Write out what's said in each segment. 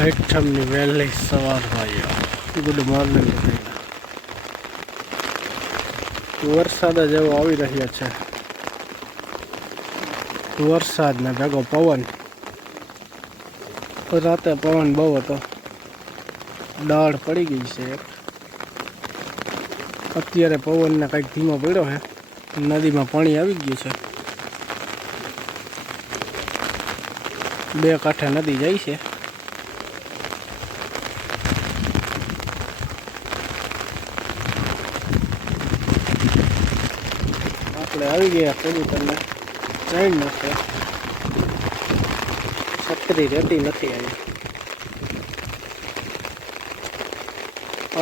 આઠમની વહેલી સવાર ભાઈઓ, ગુડ મોર્નિંગ. વરસાદ જ એવો આવી રહ્યો છે. વરસાદ ને ભેગો પવન. રાતે પવન બહુ હતો, દાળ પડી ગઈ છે. અત્યારે પવનને કંઈક ધીમો પડ્યો છે. નદીમાં પાણી આવી ગયું છે. બે કાંઠે નદી જાય છે. આપણે આવી ગયા કબૂતરને ચણ નાખે. છત્રી રહેતી નથી આવી.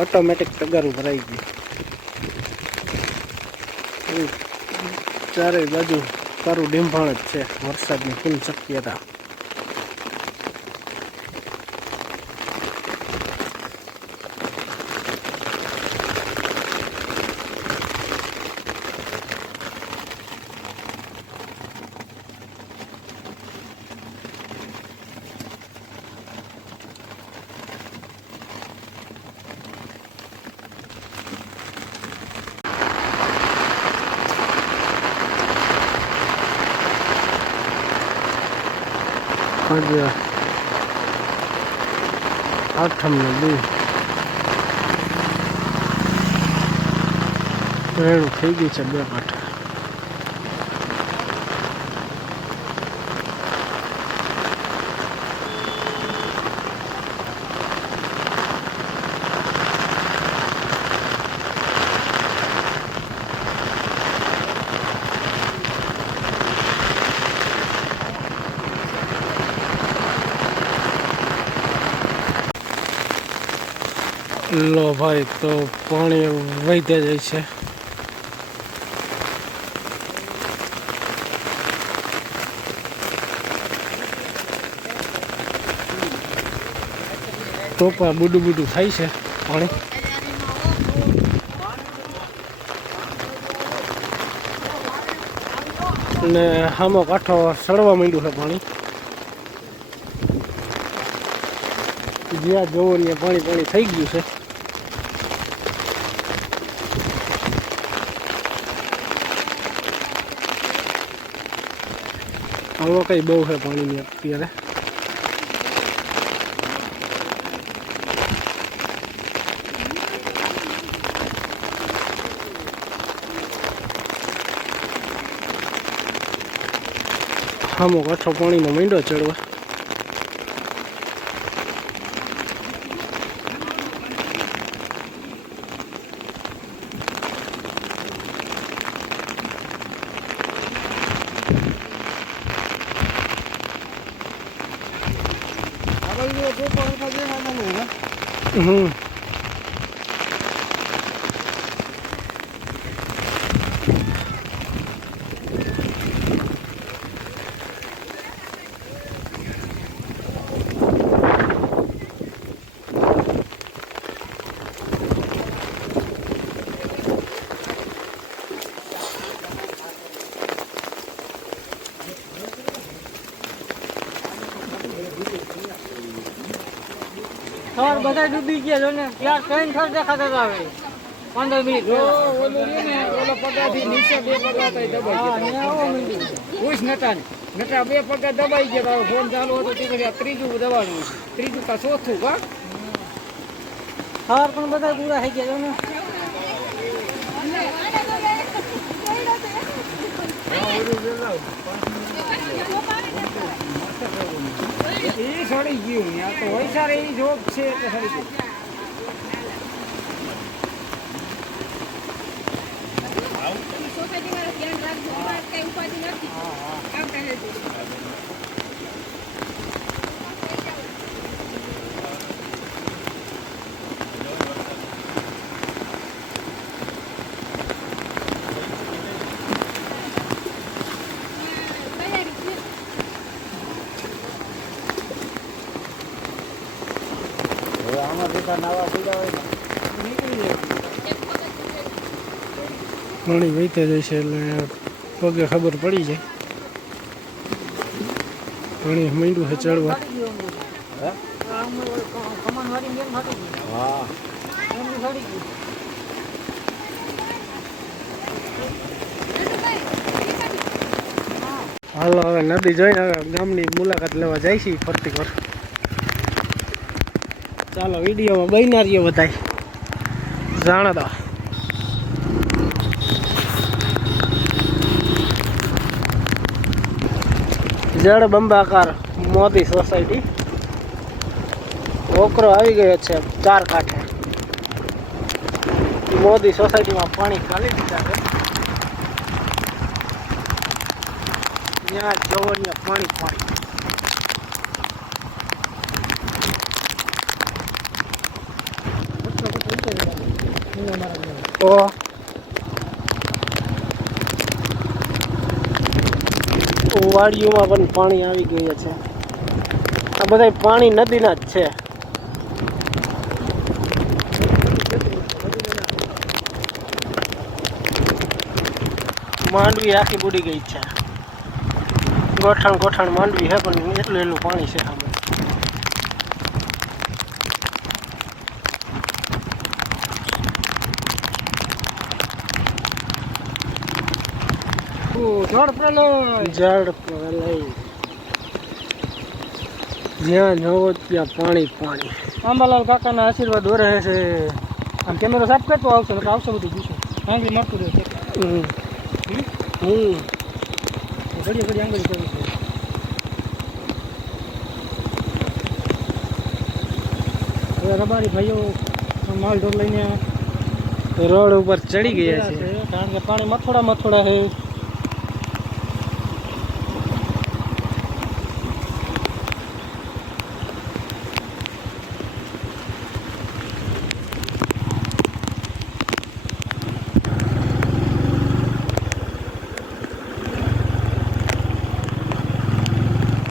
ઓટોમેટિક તગારું ભરાઈ ગયું. ચારે બાજુ તારું ડીંભાણ જ છે. વરસાદની ફૂલ શક્યતા. આજે આઠમનો દી રેડું થઈ ગઈ છે. બે કાંઠે લો ભાઈ, તો પાણી વહી જાય છે. ટોપા બુડું બુડું થાય છે પાણી. ને સામો કાંઠો સડવા માંડ્યું છે પાણી. જ્યાં જોવો ત્યાં પાણી પાણી થઈ ગયું છે. આવો કઈ બહુ છે પાણીની અત્યારે. સામો કાંઠો પાણીનો મીંડો ચડવા. સવાર બધા ડૂબી ગયા છો ને. ત્યાં ટ્રેન થર દેખાતા હતા. હવે 15 મિનિટ ઓલો પગાથી નીચે બે પગા દબાઈ ગયા. નટા બે પગા દબાઈ ગયા. ફોન ચાલુ હતો તે ત્રીજું દબાણું, ત્રીજું કા ચોથું કા. સવાર પણ બધા પૂરા થઈ ગયા છો ને. એ સડી ગયું. આ તો વૈસાર એવી જોબ છે એટલે સડી ગયું. પાણી વહીતે જાય છે એટલે પગે ખબર પડી જાય. પાણી માંડ્યું છે ચડવા. કમાનવાળી મેન ફાટી ગઈ. હા એમની ફાટી ગઈ. હાલો હવે નદી જોઈને હવે ગામની મુલાકાત લેવા જાય છે ફરતી કર. ચાલો વિડીયોમાં બન્યા રહીએ બધાય જાણતા. જળબંબાકાર મોદી સોસાયટી ઓકરો આવી ગયો છે 4 કાંઠે. મોદી સોસાયટીમાં પાણી ખાલી દીધા છે. ત્યાં જવો ત્યાં પાણી પાણી. તો વાડીઓમાં પણ પાણી આવી ગયું છે. આ બધા પાણી નદીના જ છે. માંડવી આખી બુડી ગઈ છે. ગોઠણ માંડવી છે પણ એટલું પાણી છે સામે. જળ પ્રલય. જ્યાં જવો ત્યાં પાણી પાણી. આંબાલાલ કાકાના આશીર્વાદ રહે છે. આમ કેમેરો સાફ કરતો આવશે એટલે આવશે બધું દીશું. આંગળી મારતું રહે છે. ઘડીએ ઘડી આંગળી કરવી છે. હવે રબારી ભાઈઓ માલ ઢોર લઈને રોડ ઉપર ચડી ગયા છે. કારણ કે પાણી મથોડા છે.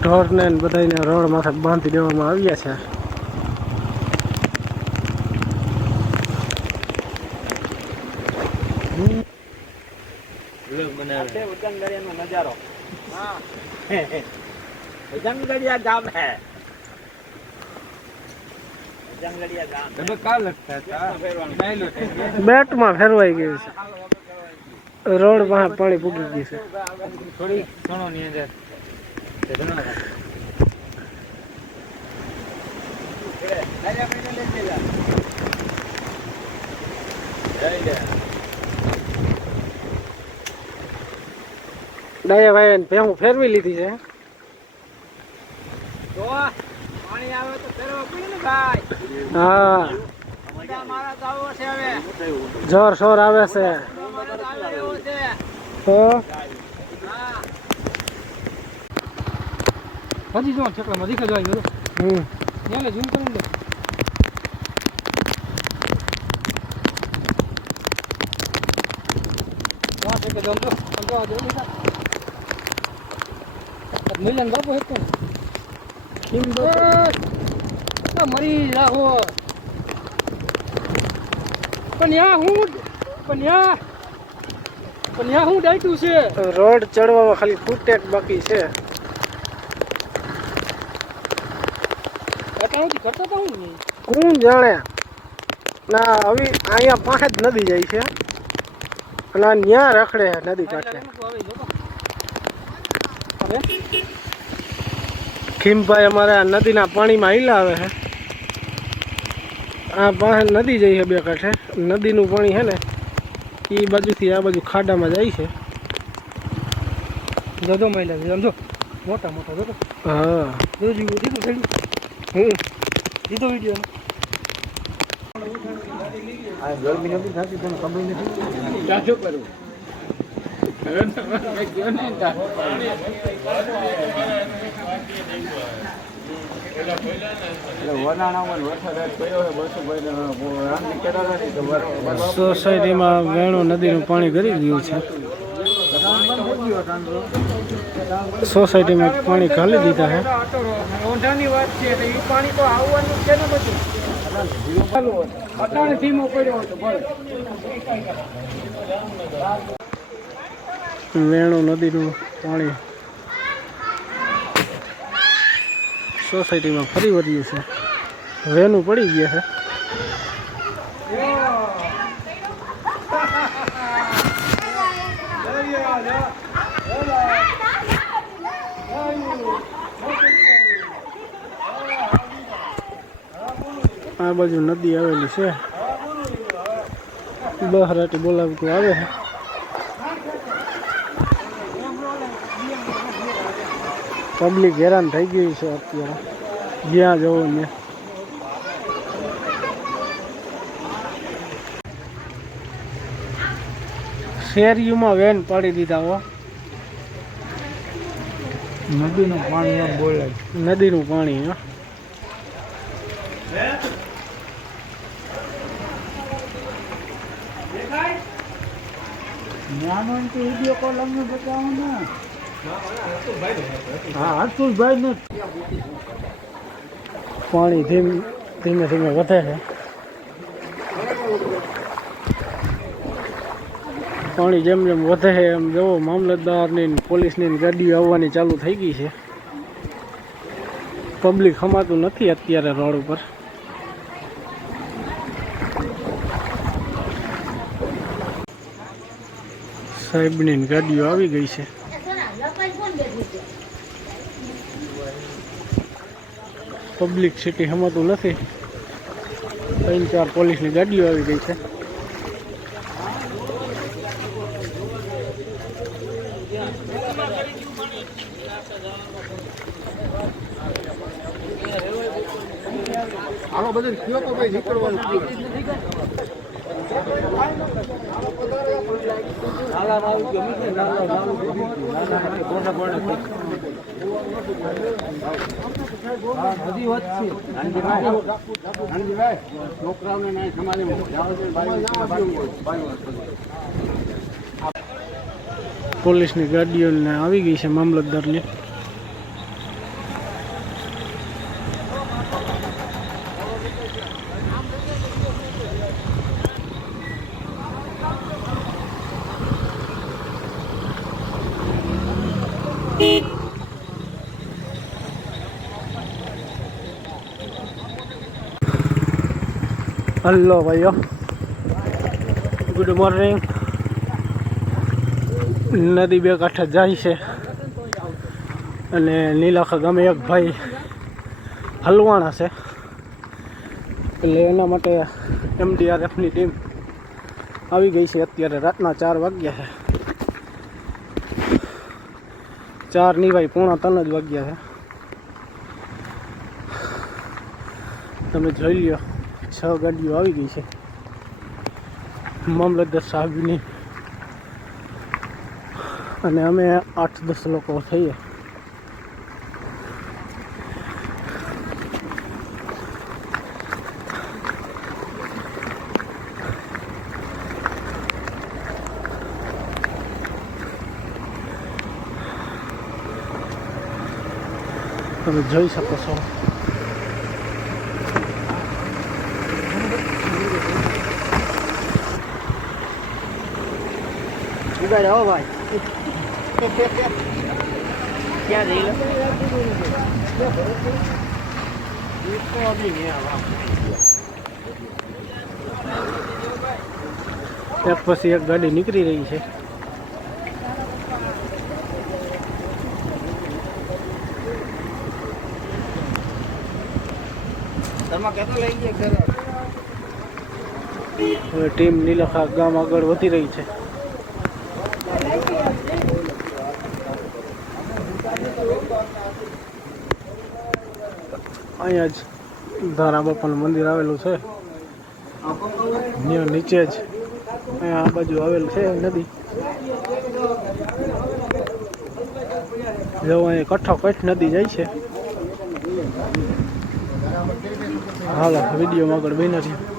ઢોરને બધાને રોડ માથે બાંધી દેવામાં આવ્યા છે. નજારો જંગલિયા ગામ હે. જંગલિયા ગામ તમે કાલ બેટમાં ફેરવાઈ ગયું છે. રોડ માં પાણી પૂગી ગયું છે. થોડી સોનો ની અંદર ડાયા ભાઈ ભેહું ફેરવી લીધી છે. પાણી આવે તો ફેરવા પડે ને ભાઈ. હા મારા ગાવો છે હવે જોર શોર આવે છે. તો હજી જો ઠેકડામાં દેખાજો આવી ગયો. ઝૂમ કરી લે. મિલન બાપુ હેતો મરી જાઓ. પણ યા હું ડાયટું છે. રોડ ચડવામાં ખાલી ફૂટેક બાકી છે. અટાણુંથી કરતા હતા હું નહીં. કોણ જાણે. ના હવે અહીંયા પાસે જ નદી જાય છે અને ત્યાં રખડે નદી કાંઠે. ખીમભાઈ અમારે આ નદીના પાણીમાં હિલાવે છે. આ પાસે નદી જાય છે બે કાંઠે. નદીનું પાણી છે ને એ બાજુથી આ બાજુ ખાડામાં જાય છે. જોજો મહિલા સમજો મોટા જોતો. હા જોજો દીધું થયું. દીધો વિડીયો. ગરમી નથી થતી પણ ખબર નથી ચાચો કરું સોસાયટીમાં વેણું નદીનું પાણી ગરી ગયું છે. સોસાયટીમાં પાણી ખાલી દીધા છે. ઓંધાની વાત છે તો એ પાણી તો આવવાનું છે ને બધું. અટાણે ધીમો પડ્યો હતો વેણું નદીનું પાણી સોસાયટીમાં ફરી વળ્યું છે. વેનું પડી ગયા છે. આ બાજુ નદી આવેલી છે. બહરાટી બોલાવતું આવે છે. પબ્લિક હેરાન થઈ ગઈ છે અત્યારે, જ્યાં જવો ત્યાં. શેરીઓમાં વેન પાડી દીધા હો. નદીનું પાણી એમ બોલાય. નદીનું પાણી હા. વિડીયો કોલ અમને બતાવો ને. હા અતુલભાઈ ને પાણી ધીમે ધીમે વધે છે. પાણી જેમ જેમ વધે છે એમ જવો મામલતદારની પોલીસની ગાડીઓ આવવાની ચાલુ થઈ ગઈ છે. પબ્લિક હમાતું નથી અત્યારે રોડ ઉપર. સાહેબની ગાડીઓ આવી ગઈ છે. પબ્લિક સિટી હમાતું નથી. 3-4 પોલીસની ગાડીઓ આવી ગઈ છે. આમાં બધું કયો તો ભાઈ નીકળવાનું પોલીસની ગાડીઓને આવી ગઈ છે મામલતદારની. હલો ભાઈઓ, ગુડ મોર્નિંગ. નદી બે કાંઠે જાય છે અને નીલાખા ગામે એક ભાઈ હલવાણા છે, એટલે એના માટે MDRFની ટીમ આવી ગઈ છે. અત્યારે રાતના 4 વાગ્યા છે. 4 ની ભાઈ 2:45 જ વાગ્યા છે. તમે જોઈ લ્યો, 6 ગાડીઓ આવી ગઈ છે મામલતદાર સાહેબની, અને અમે 8-10 લોકો થઈએ. તમે જોઈ શકો છો. જાઓ ભાઈ ક્યાં જઈ એક પછી એક ગાડી નીકળી રહી છે. હવે ટીમ નીલાખા ગામ આગળ વધી રહી છે. અહીંયા જ ધારા બાપાનું મંદિર આવેલું છે. ત્યાં નીચે જ અહીંયા આ બાજુ આવેલું છે નદી. જો અહીંયા કઠોકઠ નદી જાય છે. હાલો વિડીયોમાં આગળ બની રહ્યું.